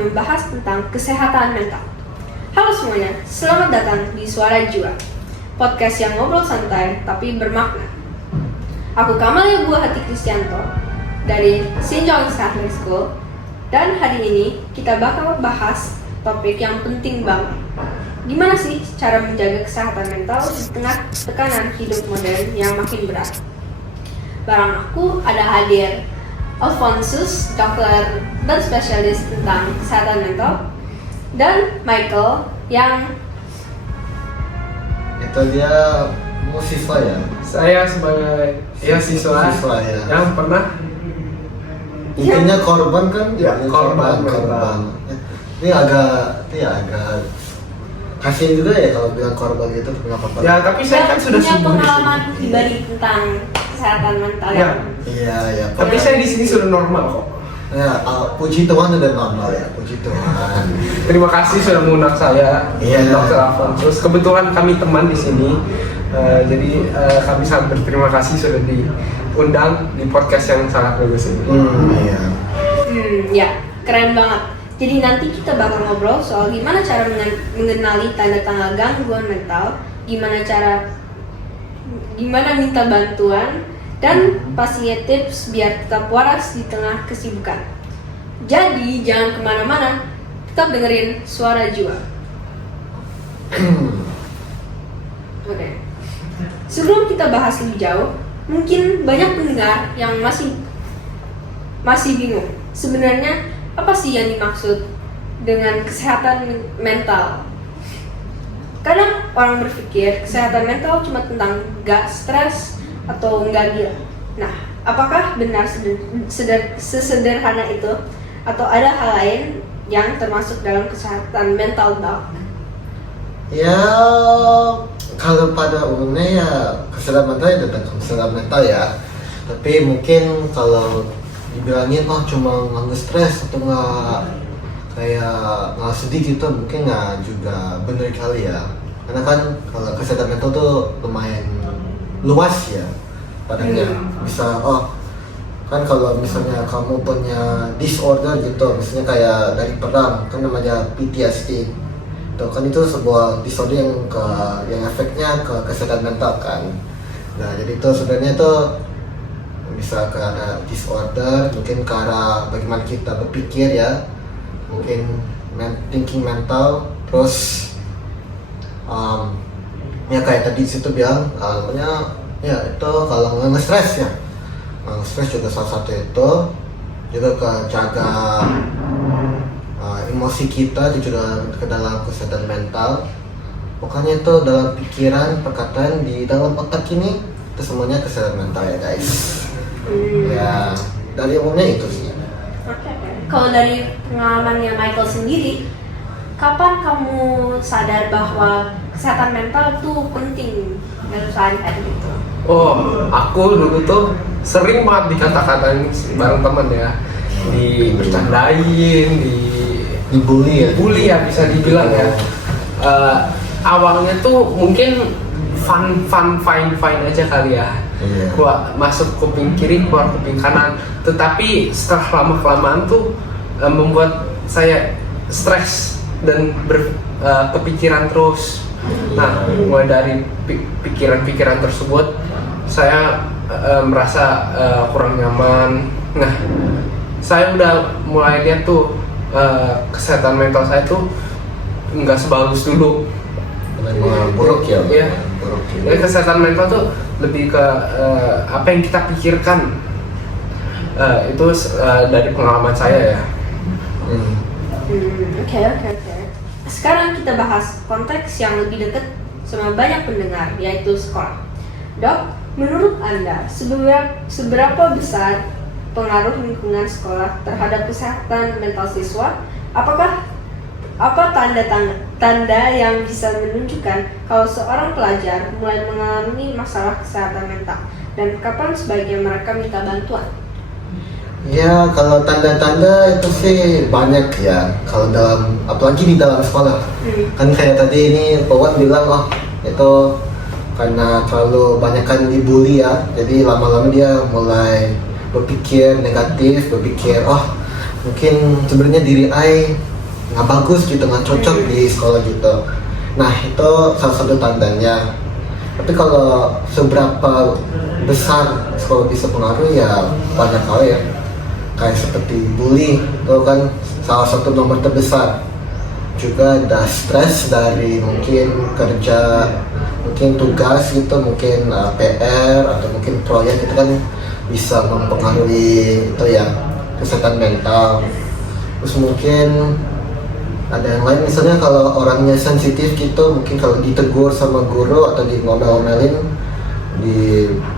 membahas tentang kesehatan mental. Halo semuanya, selamat datang di Suara Jiwa, podcast yang ngobrol santai tapi bermakna. Aku Kamalia Buah Hati Kristianto dari St. John's Catholic School, dan hari ini kita bakal bahas topik yang penting banget. Gimana sih cara menjaga kesehatan mental di tengah tekanan hidup modern yang makin berat? Barang aku ada hadir Alphonsus, dokter dan spesialis tentang kesehatan mental, dan Michael yang itu dia mahasiswa ya. Saya sebagai siswa ya. yang pernah Intinya korban kan? Ya, korban. Ini agak kasian juga ya kalau bilang korban gitu, punya korban. Ya, tapi saya kan sudah punya sembuh di pengalaman sini. pribadi tentang kesehatan mental Ya. Iya. Tapi saya di sini sudah normal kok. Ya, puji Tuhan udah normal ya, puji Tuhan. Terima kasih sudah mengundang saya, Iya. Dr. Alphonsus. Kebetulan kami teman di sini, jadi kami sangat berterima kasih sudah diundang di podcast yang sangat bagus ini. Iya. Ya, keren banget. Jadi nanti kita bakal ngobrol soal gimana cara mengenali tanda-tanda gangguan mental, gimana minta bantuan, dan pastinya tips biar tetap waras di tengah kesibukan. Jadi jangan kemana-mana, tetap dengerin Suara Jiwa. Oke. Sebelum kita bahas lebih jauh, mungkin banyak pendengar yang masih bingung. Sebenarnya apa sih yang dimaksud dengan kesehatan mental? Kadang orang berpikir kesehatan mental cuma tentang gak stres atau nggak gila. Nah, apakah benar sesederhana itu? Atau ada hal lain yang termasuk dalam kesehatan mental, Dok? Ya, kalau pada umumnya ya kesehatan mental ya tentang kesehatan mental ya. Tapi mungkin kalau dibilangin cuma nggak stres atau nggak sedih gitu, mungkin nggak juga bener kali ya. Karena kan kalau kesehatan mental tuh lumayan luas ya padanya. Bisa kan kalau misalnya kamu punya disorder gitu, misalnya kayak dari perang kan namanya PTSD itu kan, itu sebuah disorder yang efeknya ke kesehatan mental kan. Nah, jadi itu sebenarnya itu bisa ke arah disorder, mungkin ke arah bagaimana kita berpikir ya, mungkin thinking mental, terus ya kayak tadi situ bilang namanya ya itu kalau nge-stress ya, stress juga salah satu itu, juga ke jaga emosi kita juga ke dalam kesehatan mental. Pokoknya itu dalam pikiran, perkataan, di dalam otak ini itu semuanya kesehatan mental ya guys. Ya, dari umumnya itu sih. Oke. Kalau dari pengalamannya Michael sendiri, kapan kamu sadar bahwa kesehatan mental itu penting dalam sehari-hari gitu? Aku dulu tuh sering banget dikata-katain bareng temen ya, dibercandain, Dibully ya bisa dibilang ya. Awalnya tuh mungkin fine aja kali ya. Iya. Gua masuk kuping kiri, keluar kuping kanan. Tetapi setelah lama-kelamaan tuh membuat saya stres dan kepikiran terus. Nah, mulai dari pikiran-pikiran tersebut, saya merasa kurang nyaman. Nah, saya udah mulai lihat tuh kesehatan mental saya tuh nggak sebagus dulu. Buruk ya. Iya. Buruk. Jadi kesehatan mental tuh lebih ke apa yang kita pikirkan. Itu dari pengalaman saya ya. Oke. Sekarang kita bahas konteks yang lebih dekat sama banyak pendengar, yaitu sekolah. Dok, menurut Anda seberapa besar pengaruh lingkungan sekolah terhadap kesehatan mental siswa? Apa tanda yang bisa menunjukkan kalau seorang pelajar mulai mengalami masalah kesehatan mental, dan kapan sebaiknya mereka minta bantuan? Ya, kalau tanda-tanda itu sih banyak ya. Kalau apalagi di dalam sekolah. Kan kayak tadi ini Pak bilang itu karena terlalu banyakkan dibully ya. Jadi lama-lama dia mulai berpikir negatif, berpikir mungkin sebenarnya diri nggak bagus gitu, nggak cocok di sekolah gitu. Nah itu salah satu tandanya. Tapi kalau seberapa besar sekolah bisa pengaruh ya banyak hal ya. Kayak seperti bully itu kan salah satu nomor terbesar. Juga ada stres dari mungkin kerja, mungkin tugas gitu, mungkin PR atau mungkin proyek itu kan bisa mempengaruhi itu ya kesehatan mental. Terus mungkin ada yang lain, misalnya kalau orangnya sensitif gitu, mungkin kalau ditegur sama guru atau di ngomel-ngomelin,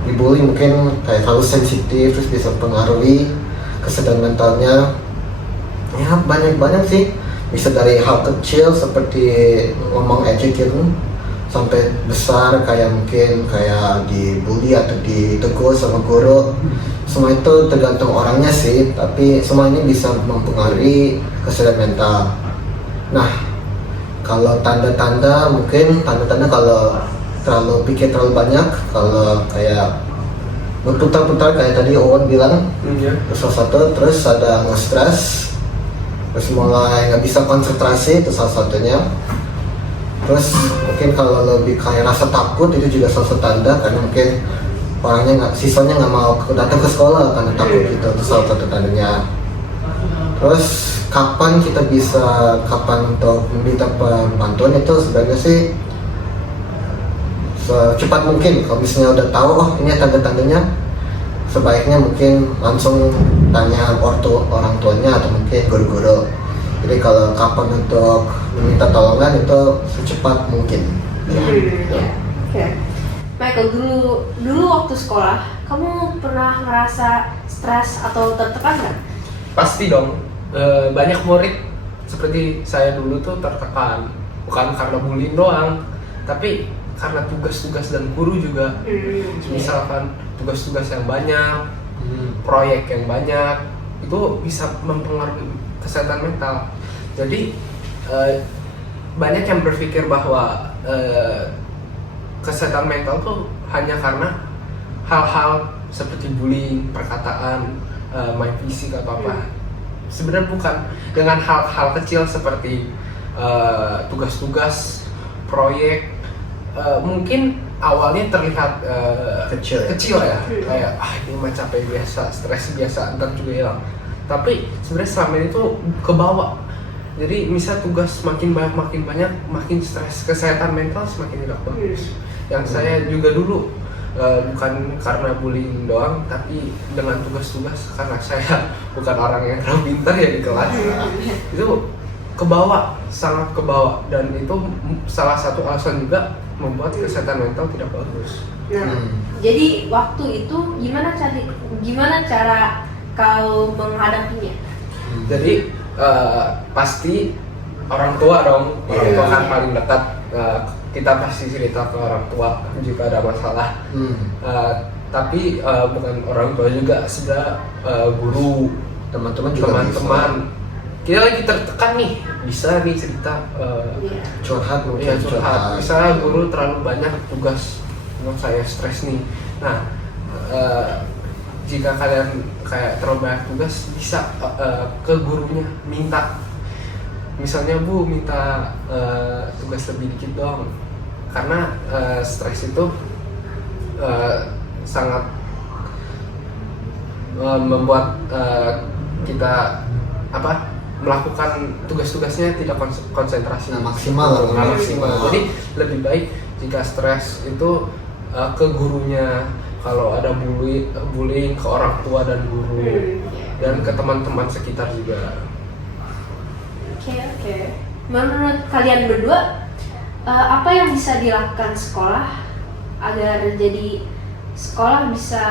dibully mungkin kayak terlalu sensitif, terus bisa mempengaruhi kesehatan mentalnya. Ya banyak sih, bisa dari hal kecil seperti ngomong ejek gitu sampai besar kayak mungkin kayak dibully atau ditegur sama guru. Semua itu tergantung orangnya sih, tapi semua ini bisa mempengaruhi kesehatan mental. Nah, kalau tanda-tanda kalau terlalu pikir terlalu banyak, kalau kayak berputar-putar kayak tadi Owen bilang, terus salah satu, terus ada nge-stress, terus mulai nggak bisa konsentrasi, itu salah satunya. Terus mungkin kalau lebih kayak rasa takut, itu juga salah satu tanda, karena mungkin orangnya sisanya nggak mau datang ke sekolah karena takut gitu, itu salah satu tandanya. Terus kapan untuk meminta bantuan, itu sebenarnya sih secepat mungkin. Kalau misalnya udah tahu ini tanda-tandanya, sebaiknya mungkin langsung tanya orang tuanya atau mungkin guru-guru. Jadi kalau kapan untuk meminta tolongan itu secepat mungkin. Ya. Michael, dulu waktu sekolah, kamu pernah ngerasa stres atau tertekan nggak? Pasti dong. Banyak murid seperti saya dulu tuh tertekan, bukan karena bullying doang, tapi karena tugas-tugas dan guru juga. Misalkan tugas-tugas yang banyak, proyek yang banyak, itu bisa mempengaruhi kesehatan mental. Jadi banyak yang berpikir bahwa kesehatan mental tuh hanya karena hal-hal seperti bullying, perkataan, main fisik atau apa. Sebenarnya bukan. Dengan hal-hal kecil seperti tugas-tugas, proyek, mungkin awalnya terlihat kecil ya, kayak ini mah capek biasa, stres biasa, ntar juga hilang. Tapi sebenarnya selama ini tuh kebawa. Jadi misal tugas makin banyak, makin stres, kesehatan mental semakin tidak bagus. Yang saya juga dulu bukan karena bullying doang, tapi dengan tugas-tugas, karena saya bukan orang yang terlalu pintar ya di kelas, itu sangat kebawa, dan itu salah satu alasan juga membuat kesehatan mental tidak bagus. Nah, jadi waktu itu gimana cara kau menghadapinya? Jadi pasti orang tua dong, orang tua kan paling dekat. Kita pasti cerita ke orang tua jika ada masalah. Tapi bukan orang tua juga, sudah guru, teman-teman. Kita lagi tertekan nih, bisa nih cerita curhat. Misalnya guru terlalu banyak tugas, menurut saya stres nih. Nah, jika kalian kayak terlalu banyak tugas, bisa ke gurunya minta. Misalnya, Bu, minta tugas lebih dikit dong, karena stres itu sangat membuat kita melakukan tugas-tugasnya tidak konsentrasi, maksimal. Jadi lebih baik jika stres itu ke gurunya, kalau ada bullying ke orang tua dan guru, dan ke teman-teman sekitar juga. Oke. Menurut kalian berdua, apa yang bisa dilakukan sekolah agar jadi sekolah bisa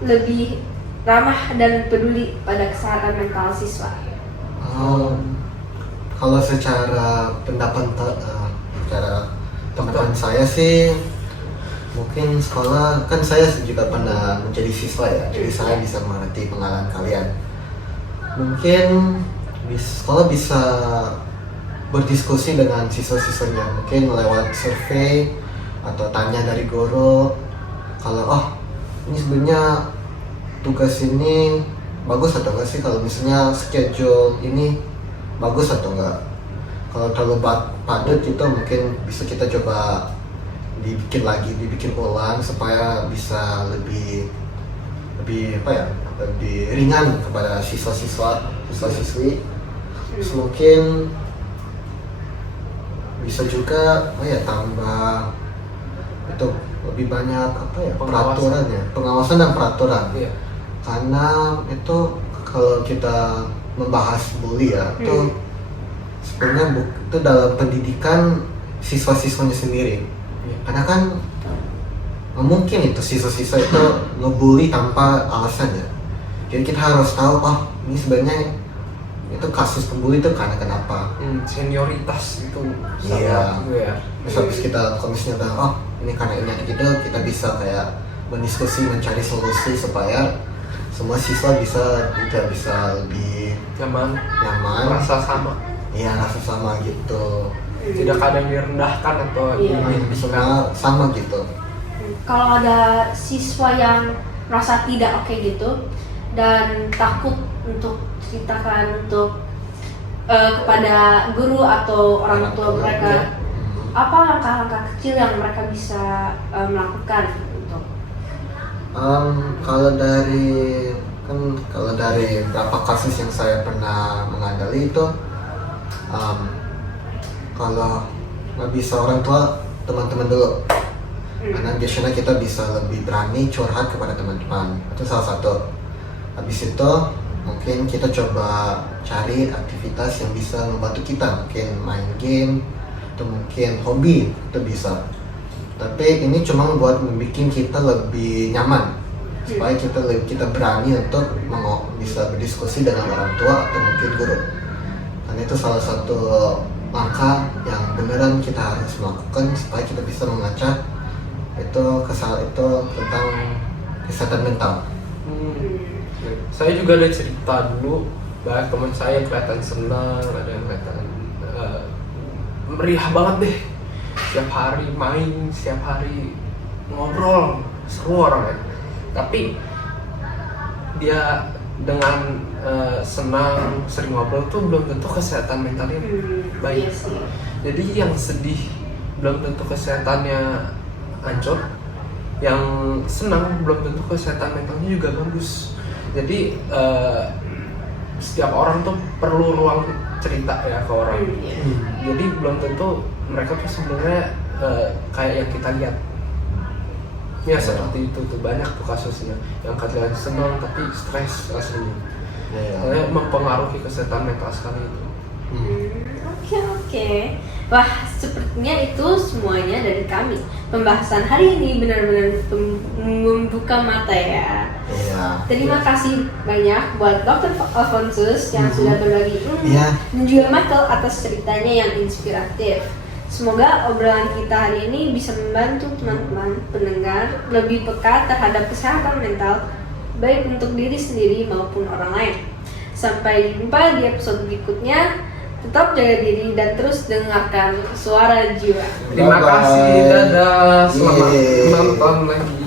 lebih ramah dan peduli pada kesehatan mental siswa? Kalau secara pendapat teman saya sih, mungkin sekolah, kan saya juga pernah menjadi siswa ya, jadi saya bisa mengerti pengalaman kalian. Mungkin sekolah bisa berdiskusi dengan siswa-siswanya, mungkin lewat survei atau tanya dari guru, kalau ini sebenarnya tugas ini bagus atau enggak sih, kalau misalnya schedule ini bagus atau enggak. Kalau terlalu padat itu mungkin bisa kita coba dibikin ulang supaya bisa lebih apa ya, lebih ringan kepada siswa-siswi. Terus mungkin bisa juga tambah itu lebih banyak apa ya, pengawasan dan peraturan. Iya. Karena itu kalau kita membahas bully ya, itu sebenarnya itu dalam pendidikan siswa-siswanya sendiri. Iya. Karena kan nggak mungkin itu siswa-siswa itu ngebully tanpa alasan ya. Jadi kita harus tahu, ini sebenarnya itu kasus pembuli itu karena kenapa. Senioritas itu Iya. sangat ya. Terus habis kita komisnya udah, ini karena ini gitu, kita bisa kayak berdiskusi mencari solusi supaya semua siswa bisa lebih nyaman, rasa rasa sama, gitu. tidak ada yang direndahkan atau Iya. Semua sama gitu. Kalau ada siswa yang merasa tidak oke gitu dan takut untuk ceritakan kepada guru atau orang tua mereka, apa langkah-langkah kecil yang mereka bisa melakukan untuk? Kalau dari beberapa kasus yang saya pernah mengadali itu, kalau nggak bisa orang tua, teman-teman dulu. Karena biasanya kita bisa lebih berani curhat kepada teman-teman. Itu salah satu. Habis itu mungkin kita coba cari aktivitas yang bisa membantu kita, mungkin main game atau mungkin hobi, itu bisa. Tapi ini cuma membuat kita lebih nyaman, supaya kita berani untuk bisa berdiskusi dengan orang tua atau mungkin guru. Dan itu salah satu langkah yang beneran kita harus melakukan supaya kita bisa mengacak itu tentang kesehatan mental. Saya juga ada cerita dulu, banyak teman saya kelihatan senang, ada yang kelihatan meriah banget deh, setiap hari main, setiap hari ngobrol, seru orangnya. Tapi dia dengan senang, sering ngobrol tuh belum tentu kesehatan mentalnya baik. Iya sih. Jadi yang sedih belum tentu kesehatannya hancur, yang senang belum tentu kesehatan mentalnya juga bagus. Jadi setiap orang tuh perlu ruang cerita ya ke orang. Jadi belum tentu mereka tuh sebenarnya kayak yang kita lihat. Ya seperti itu tuh, banyak tuh kasusnya yang kalian senang tapi stres aslinya. Karena mempengaruhi kesehatan mental sekali itu. Oke. Wah, sepertinya itu semuanya dari kami. Pembahasan hari ini benar-benar membuka mata ya. Iya. Terima kasih banyak buat Dr. Alphonsus yang sudah berbagi ilmu dan juga Michael atas ceritanya yang inspiratif. Semoga obrolan kita hari ini bisa membantu teman-teman pendengar lebih peka terhadap kesehatan mental, baik untuk diri sendiri maupun orang lain. Sampai jumpa di episode berikutnya. Tetap jaga diri dan terus dengarkan Suara Jiwa. Terima kasih, dadah, selamat nonton lagi.